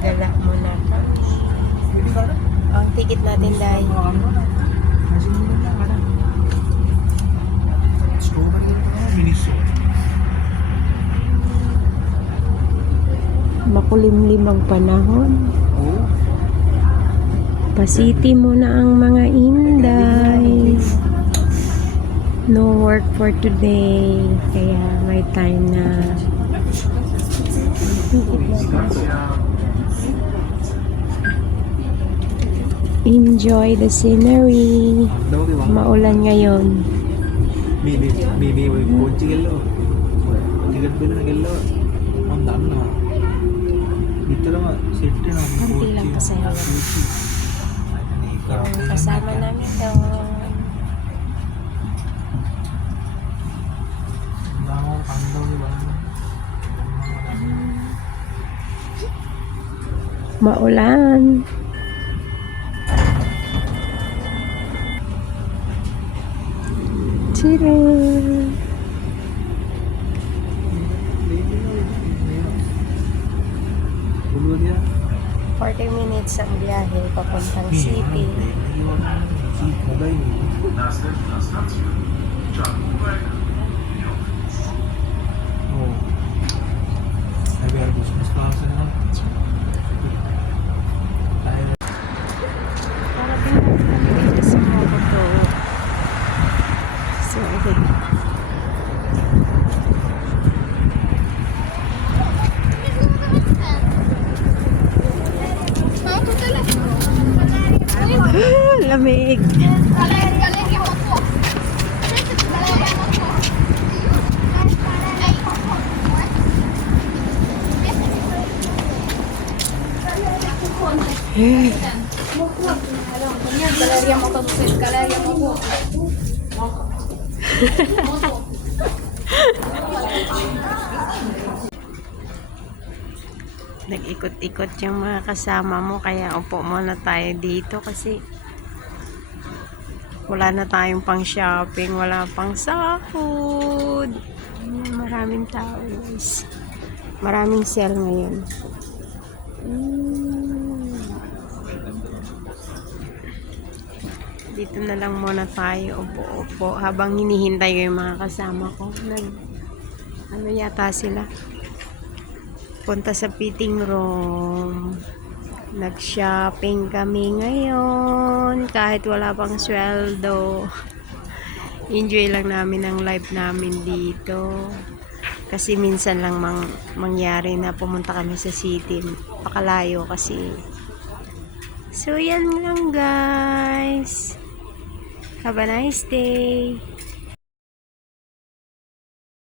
gala mo na. Ang ticket natin dahil. Makulimlim ang panahon. Pasiti mo na ang mga inday. No work for today. Kaya may time na. Enjoy the scenery. Maulan ngayon. Mimi kunci gelo. Tiket pun gelo. Mandan na. Dito naman safety na. Kunti lang pasahero. Yung kasama namin doon. Maulan. Tira. 40 minutes ang biyahe papuntang city. Parating natin kami dito sa Mokoto. So, okay. Lamig. Nag-ikot-ikot yung mga kasama mo, kaya upo muna tayo dito kasi wala na tayong pang shopping, wala pang sahod. Maraming tao guys, maraming sale ngayon. Dito na lang muna tayo, upo-upo habang hinihintay ko yung mga kasama ko. Ano yata sila, punta sa fitting room. Nag-shopping kami ngayon kahit wala pang sweldo. Enjoy lang namin ang life namin dito kasi minsan lang mangyari na pumunta kami sa city, pakalayo kasi. So yan lang guys, have a nice day.